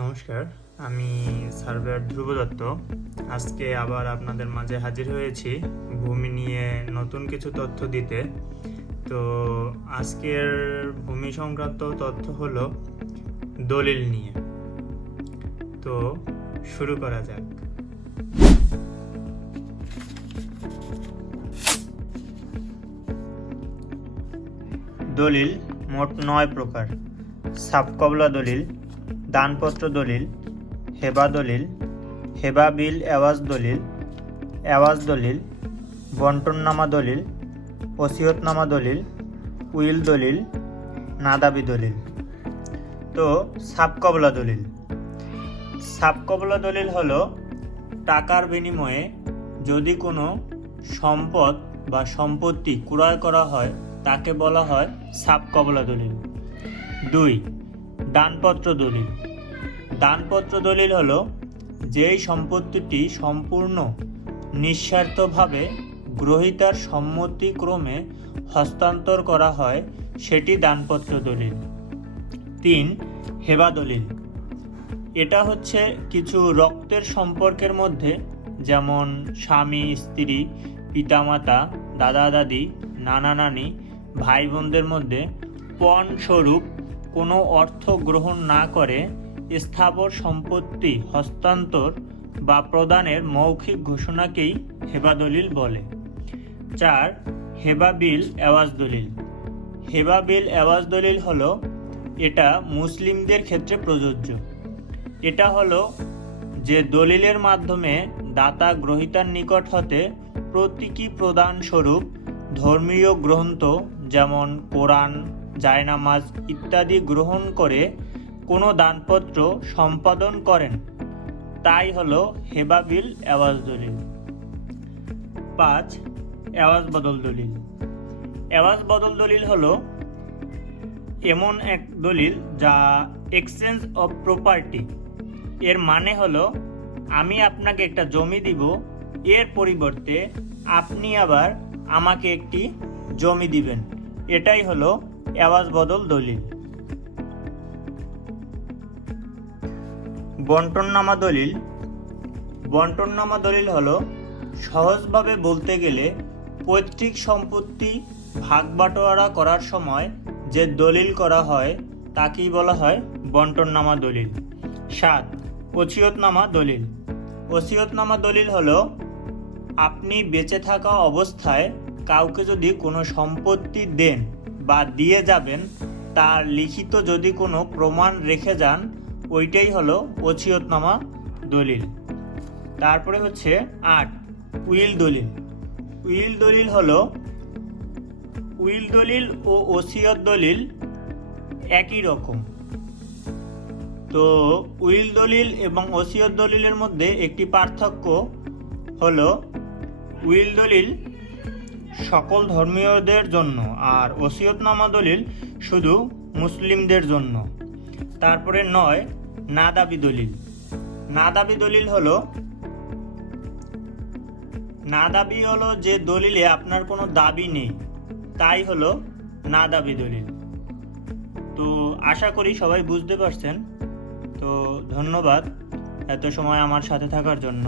নমস্কার, আমি সার্ভেয়ার ধ্রুব দত্ত। আজকে আবার আপনাদের মাঝে হাজির হয়েছি ভূমি নিয়ে নতুন কিছু তথ্য দিতে। তো আজকের ভূমি সংক্রান্ত তথ্য হলো দলিল নিয়ে। তো শুরু করা যাক। দলিল মোট 9 প্রকার: সাবকবলা দলিল, দানপত্র দলিল, হেবা দলিল, হেবা বিল এওয়াজ দলিল, বন্টননামা দলিল, ওসিয়তনামা দলিল, উইল দলিল, নাদাবি দলিল। তো সাবকবলা দলিল হলো টাকার বিনিময়ে যদি কোনো সম্পদ বা সম্পত্তি ক্রয় করা হয় তাকে বলা হয় সাবকবলা দলিল। 2. দানপত্র দলিল হলো যেই সম্পত্তিটি সম্পূর্ণ নিঃস্বার্থভাবে গ্রহীতার সম্মতিক্রমে হস্তান্তর করা হয় সেটি দানপত্র দলিল। 3. হেবা দলিল। এটা হচ্ছে কিছু রক্তের সম্পর্কের মধ্যে, যেমন স্বামী স্ত্রী, পিতামাতা, দাদা দাদি, নানা নানি, ভাই বোনদের মধ্যে পণ স্বরূপ কোনো অর্থ গ্রহণ না করে স্থাবর সম্পত্তি হস্তান্তর বা প্রদানের মৌখিক ঘোষণাকেই হেবা দলিল বলে। 4. হেবা বিল এওয়াজ দলিল হলো এটা মুসলিমদের ক্ষেত্রে প্রযোজ্য। এটা হলো যে দলিলের মাধ্যমে দাতা গ্রহীতার নিকট হতে প্রতীকী প্রদান স্বরূপ ধর্মীয় গ্রন্থ যেমন কোরআন, জায়নামাজ ইত্যাদি গ্রহণ করে কোনো দানপত্র সম্পাদন করেন, তাই হলো হেবা বিল এওয়াজ দলিল। 5. এওয়াজ বদল দলিল হলো এমন এক দলিল যা এক্সচেঞ্জ অফ প্রপার্টি। এর মানে হলো আমি আপনাকে একটা জমি দিব, এর পরিবর্তে আপনি আবার আমাকে একটি জমি দিবেন, এটাই হলো এওয়াজ বদল দলিল। বন্টননামা দলিল হলো সহজভাবে বলতে গেলে পৈতৃক সম্পত্তি ভাগ বাটোয়ারা করার সময় যে দলিল করা হয় তাকেই বলা হয় বন্টননামা দলিল। 7. ওসিয়তনামা দলিল হলো আপনি বেঁচে থাকা অবস্থায় কাউকে যদি কোনো সম্পত্তি দেন বা দিয়ে যাবেন, তার লিখিত যদি কোনো প্রমাণ রেখে যান, ওইটাই হলো ওসিয়তনামা দলিল। তারপরে হচ্ছে 8. উইল দলিল ও ওসিয়ত দলিল একই রকম। তো উইল দলিল এবং ওসিয়ত দলিলের মধ্যে একটি পার্থক্য হলো উইল দলিল সকল ধর্মীয়দের জন্য আর ওসিয়তনামা দলিল শুধু মুসলিমদের জন্য। তারপরে 9. নাদাবি দলিল হলো যে দলিলে আপনার কোনো দাবি নেই, তাই হলো নাদাবি দলিল। তো আশা করি সবাই বুঝতে পারছেন। তো ধন্যবাদ এত সময় আমার সাথে থাকার জন্য।